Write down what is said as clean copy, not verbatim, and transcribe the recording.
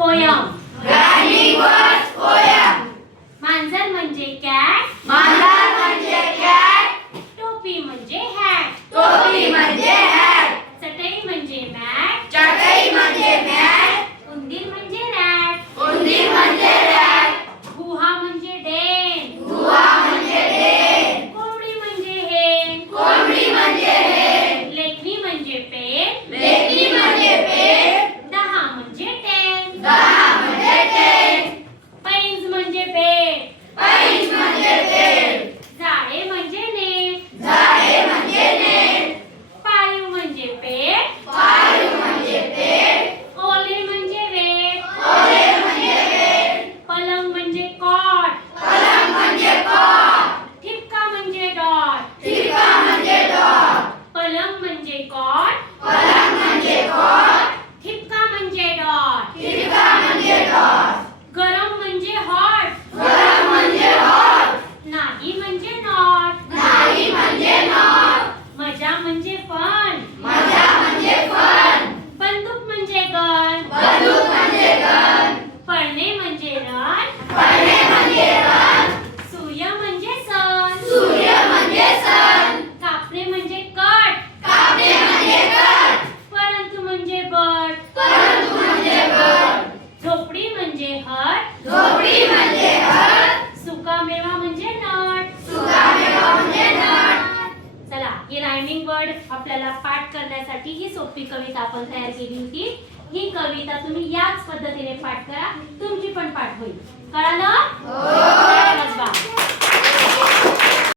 poem. Rhyming words poem. मांजर म्हणजे cat. मांजर म्हणजे कॅट. टोपी म्हणजे हॅट. टोपी म्हणजे हॅट. चटई म्हणजे मॅट. चटई म्हणजे मॅट. उंदीर म्हणजे रॅट. उंदीर म्हणजे रॅट. गुहा म्हणजे डेन. गुहा म्हणजे डेन. कोंबडी म्हणजे हेन. कोंबडी म्हणजे हेन. लेखणी म्हणजे पेन. लेखणी म्हणजे पेन. 10 म्हणजे 10. 10 म्हणजे 10. पैंज म्हणजे बेड. पैंज म्हणजे बेड. जाळे म्हणजे नेट. जाळे म्हणजे नेट. पाळीव म्हणजे पेट. पाळीव म्हणजे पेट. ओले म्हणजे वेट. ओले म्हणजे वेट. पलंग म्हणजे कॉट. पलंग म्हणजे कॉट. ठिपका म्हणजे डॉट. ठिपका म्हणजे डॉट. पलंग म्हणजे कॉट. पलंग म्हणजे कॉट. ठिपका म्हणजे डॉट. ठिपका म्हणजे डॉट. गरम म्हणजे हॉट. गरम म्हणजे हॉट. नाही म्हणजे नॉट. नाही म्हणजे नॉट. मजा म्हणजे फन. मजा म्हणजे फन. बंदूक म्हणजे गन. बंदूक म्हणजे गन. पळणे म्हणजे रन. पळणे म्हणजे रन. सूर्य म्हणजे सन. सूर्य म्हणजे सन. कापणे म्हणजे कट. कापणे म्हणजे कट. परंतु म्हणजे बट. परंतु म्हणजे बट. झोपडी म्हणजे हट. झोपडी म्हणजे हट. सुकामेवा म्हणजे नट. सुकामेवा म्हणजे नट. चला, ही रायमिंग वर्ड आपल्याला पाठ करण्यासाठी ही सोपी कविता आपण तयार केली होती. ही कविता तुम्ही याच पद्धतीने पाठ करा, तुमची पण पाठ होईल. कळालं? हो. बस बा.